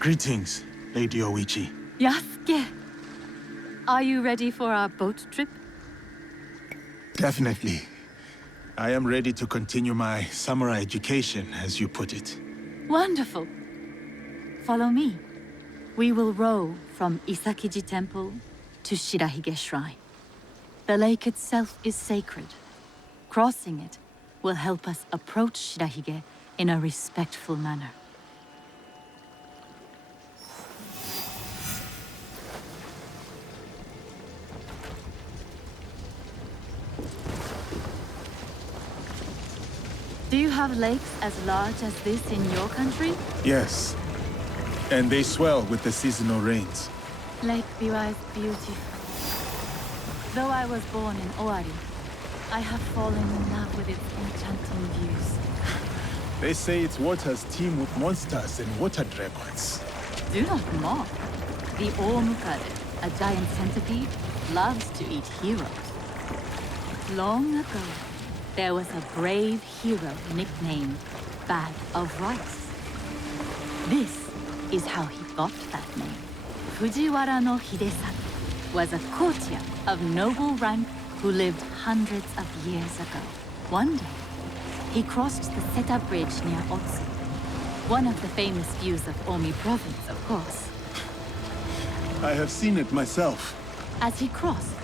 Greetings, Lady Oichi. Yasuke! Are you ready for our boat trip? Definitely. I am ready to continue my samurai education, as you put it. Wonderful. Follow me. We will row from Isakiji Temple to Shirahige Shrine. The lake itself is sacred. Crossing it will help us approach Shirahige in a respectful manner. Do you have lakes as large as this in your country? Yes. And they swell with the seasonal rains. Lake Biwa is beautiful. Though I was born in Owari, I have fallen in love with its enchanting views. They say its waters teem with monsters and water dragons. Do not mock. The Omukade, a giant centipede, loves to eat heroes. Long ago, there was a brave hero nicknamed Bag of Rice. This is how he got that name. Fujiwara no Hidesato was a courtier of noble rank who lived hundreds of years ago. One day, he crossed the Seta Bridge near Otsu, one of the famous views of Omi province, of course. I have seen it myself. As he crossed,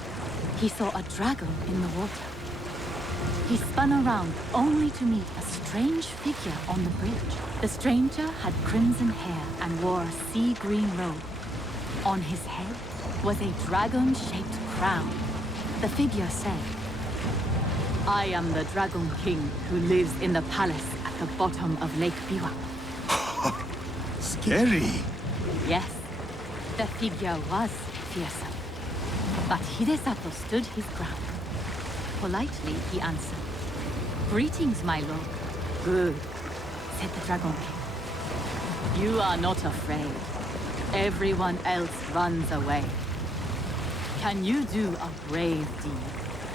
he saw a dragon in the water. He spun around only to meet a strange figure on the bridge. The stranger had crimson hair and wore a sea green robe. On his head was a dragon-shaped crown. The figure said, "I am the Dragon King who lives in the palace at the bottom of Lake Biwa." Scary. Yes, the figure was fearsome. But Hidesato stood his ground. Politely, he answered, "Greetings, my lord." "Good," said the Dragon King. "You are not afraid. Everyone else runs away. Can you do a brave deed?"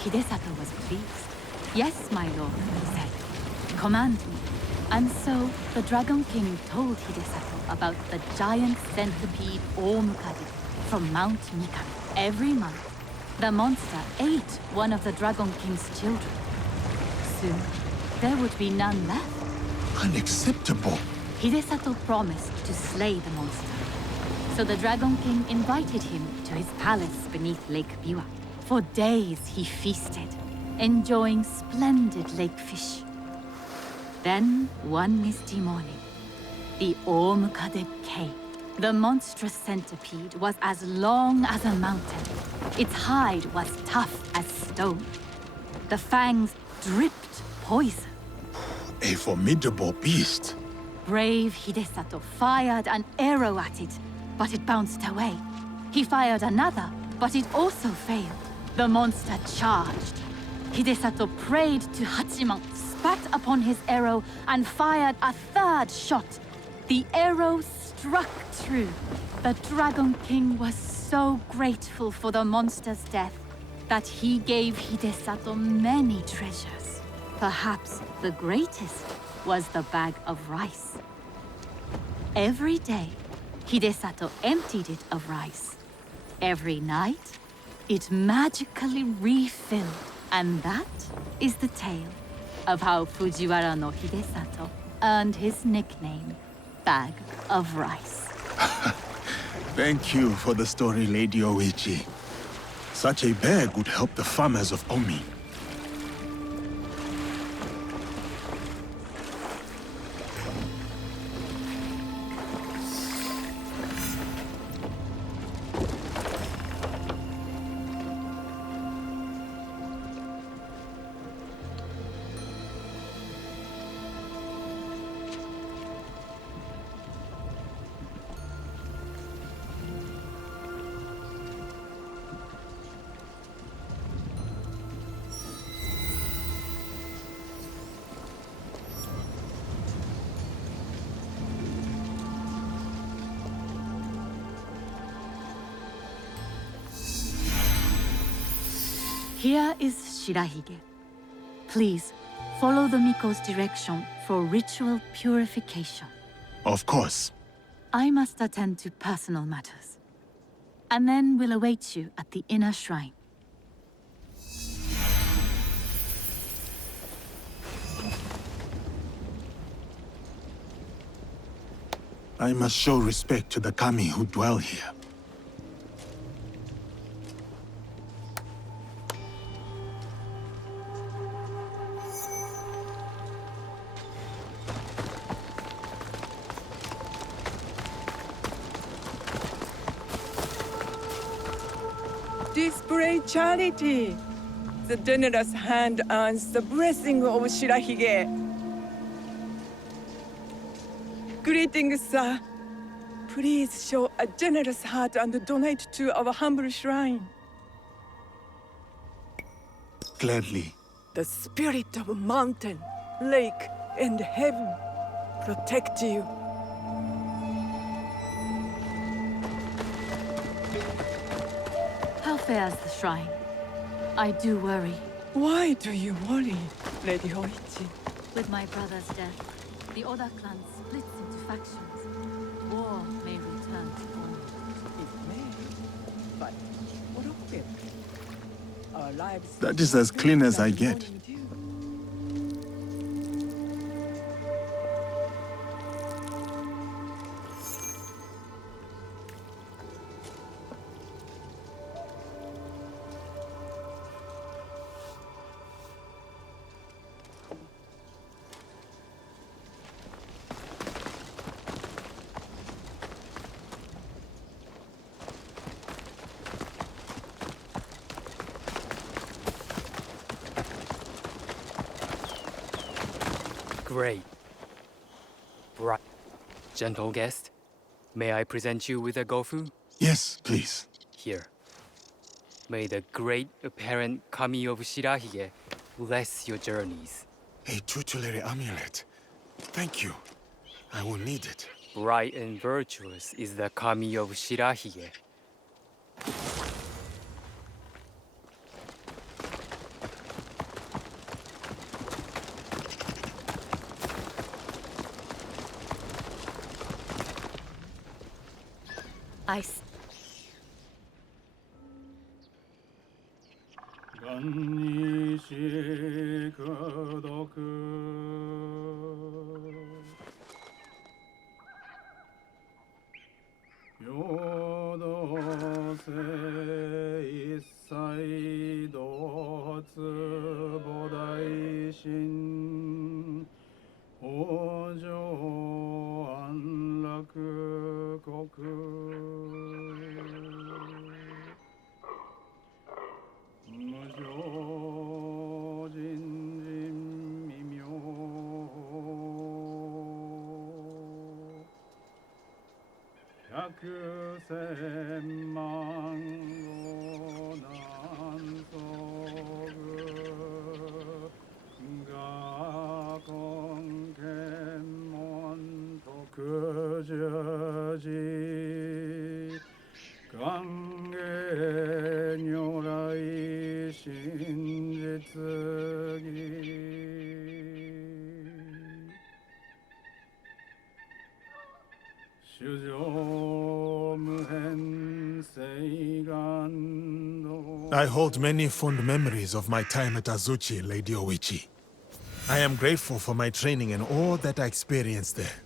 Hidesato was pleased. "Yes, my lord," he said. "Command me." And so the Dragon King told Hidesato about the giant centipede Omukade from Mount Mikami. Every month, the monster ate one of the Dragon King's children. Soon, there would be none left. Unacceptable. Hidesato promised to slay the monster. So the Dragon King invited him to his palace beneath Lake Biwa. For days he feasted, enjoying splendid lake fish. Then, one misty morning, the Omukade came. The monstrous centipede was as long as a mountain. Its hide was tough as stone. The fangs dripped poison. A formidable beast. Brave Hidesato fired an arrow at it, but it bounced away. He fired another, but it also failed. The monster charged. Hidesato prayed to Hachiman, spat upon his arrow, and fired a third shot. The arrow struck true. The Dragon King was so grateful for the monster's death that he gave Hidesato many treasures. Perhaps the greatest was the bag of rice. Every day, Hidesato emptied it of rice. Every night, it magically refilled. And that is the tale of how Fujiwara no Hidesato earned his nickname, Bag of Rice. Thank you for the story, Lady Oichi. Such a bag would help the farmers of Omi. Here is Shirahige. Please, follow the Miko's direction for ritual purification. Of course. I must attend to personal matters. And then we'll await you at the inner shrine. I must show respect to the kami who dwell here. Display charity. The generous hand earns the blessing of Shirahige. Greetings, sir. Please show a generous heart and donate to our humble shrine. Gladly. The spirit of mountain, lake, and heaven protect you. How fares the shrine? I do worry. Why do you worry, Lady Hoichi? With my brother's death, the Oda clan splits into factions. War may return to Ono. It may, but what of it? Our lives. That is as clean as I get. Morning dew. Great. Bright. Gentle guest, may I present you with a gofu? Yes, please. Here. May the great apparent kami of Shirahige bless your journeys. A tutelary amulet. Thank you. I will need it. Bright and virtuous is the kami of Shirahige. I 願にしくどく平等性一切同発菩提心往生安楽国無常人人未明百千万語難遭遇我根検問特十字歓迎如来真実義主上無変誓願道 I hold many fond memories of my time at Azuchi, Lady Oichi. I am grateful for my training and all that I experienced there.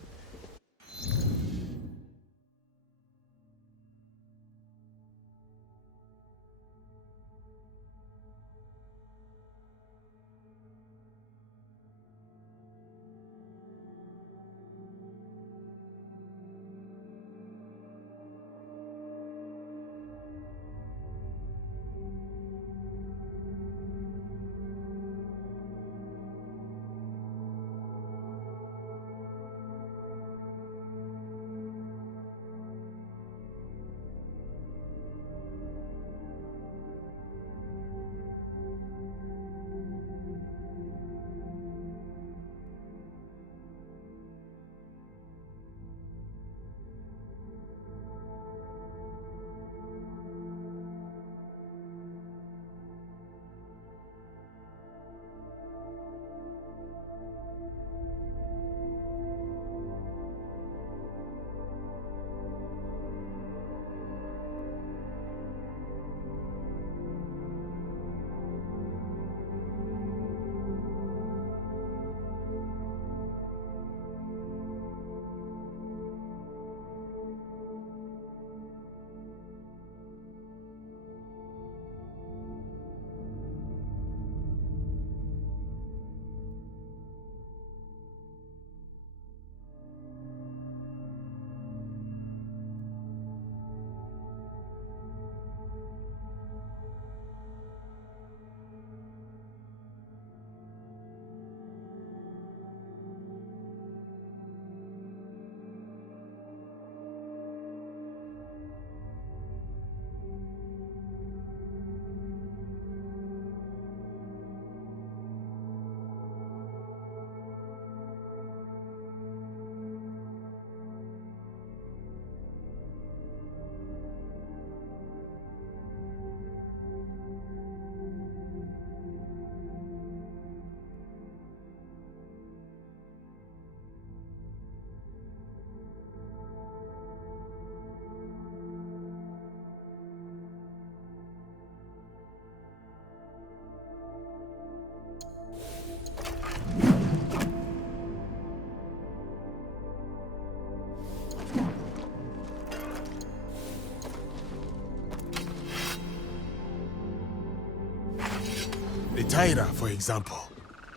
Taira, for example.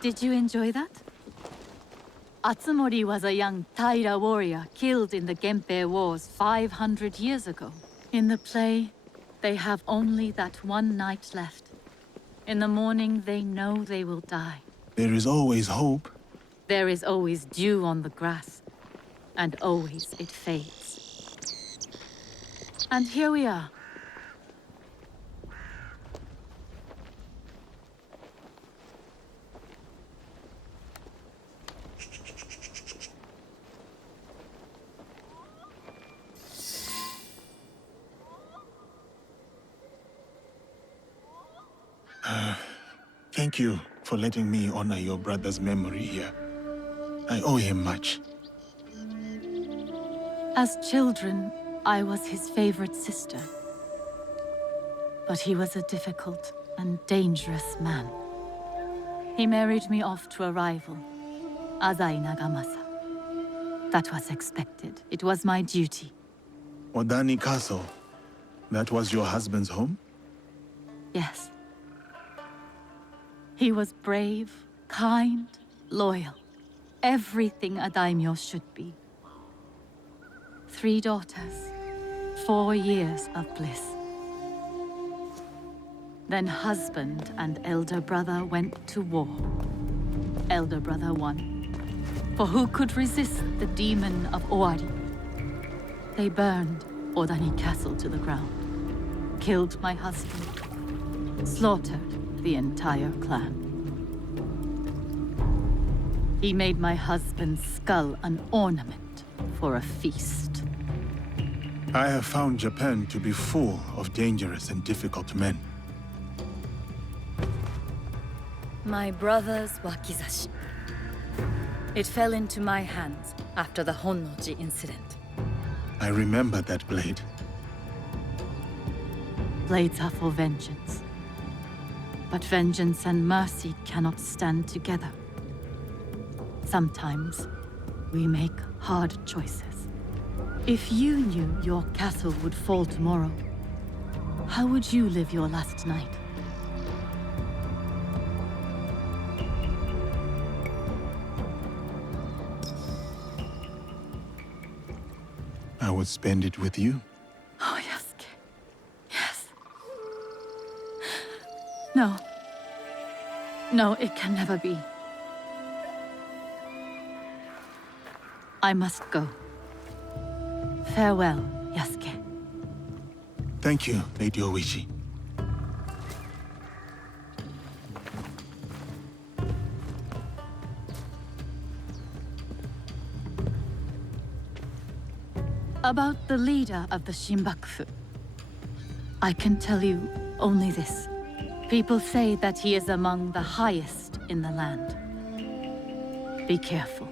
Did you enjoy that? Atsumori was a young Taira warrior killed in the Genpei Wars 500 years ago. In the play, they have only that one night left. In the morning, they know they will die. There is always hope. There is always dew on the grass, and always it fades. And here we are. Thank you for letting me honor your brother's memory here. I owe him much. As children, I was his favorite sister. But he was a difficult and dangerous man. He married me off to a rival, Azai Nagamasa. That was expected. It was my duty. Odani Castle. That was your husband's home? Yes. He was brave, kind, loyal. Everything a daimyo should be. 3 daughters, 4 years of bliss. Then husband and elder brother went to war. Elder brother won. For who could resist the demon of Owari? They burned Odani Castle to the ground, killed my husband, slaughtered the entire clan. He made my husband's skull an ornament for a feast. I have found Japan to be full of dangerous and difficult men. My brother's wakizashi. It fell into my hands after the Honnoji incident. I remember that blade. Blades are for vengeance. But vengeance and mercy cannot stand together. Sometimes, we make hard choices. If you knew your castle would fall tomorrow, how would you live your last night? I would spend it with you. Oh, Yasuke. Yes. No. No, it can never be. I must go. Farewell, Yasuke. Thank you, Lady Oishi. About the leader of the Shinbakufu, I can tell you only this. People say that he is among the highest in the land. Be careful.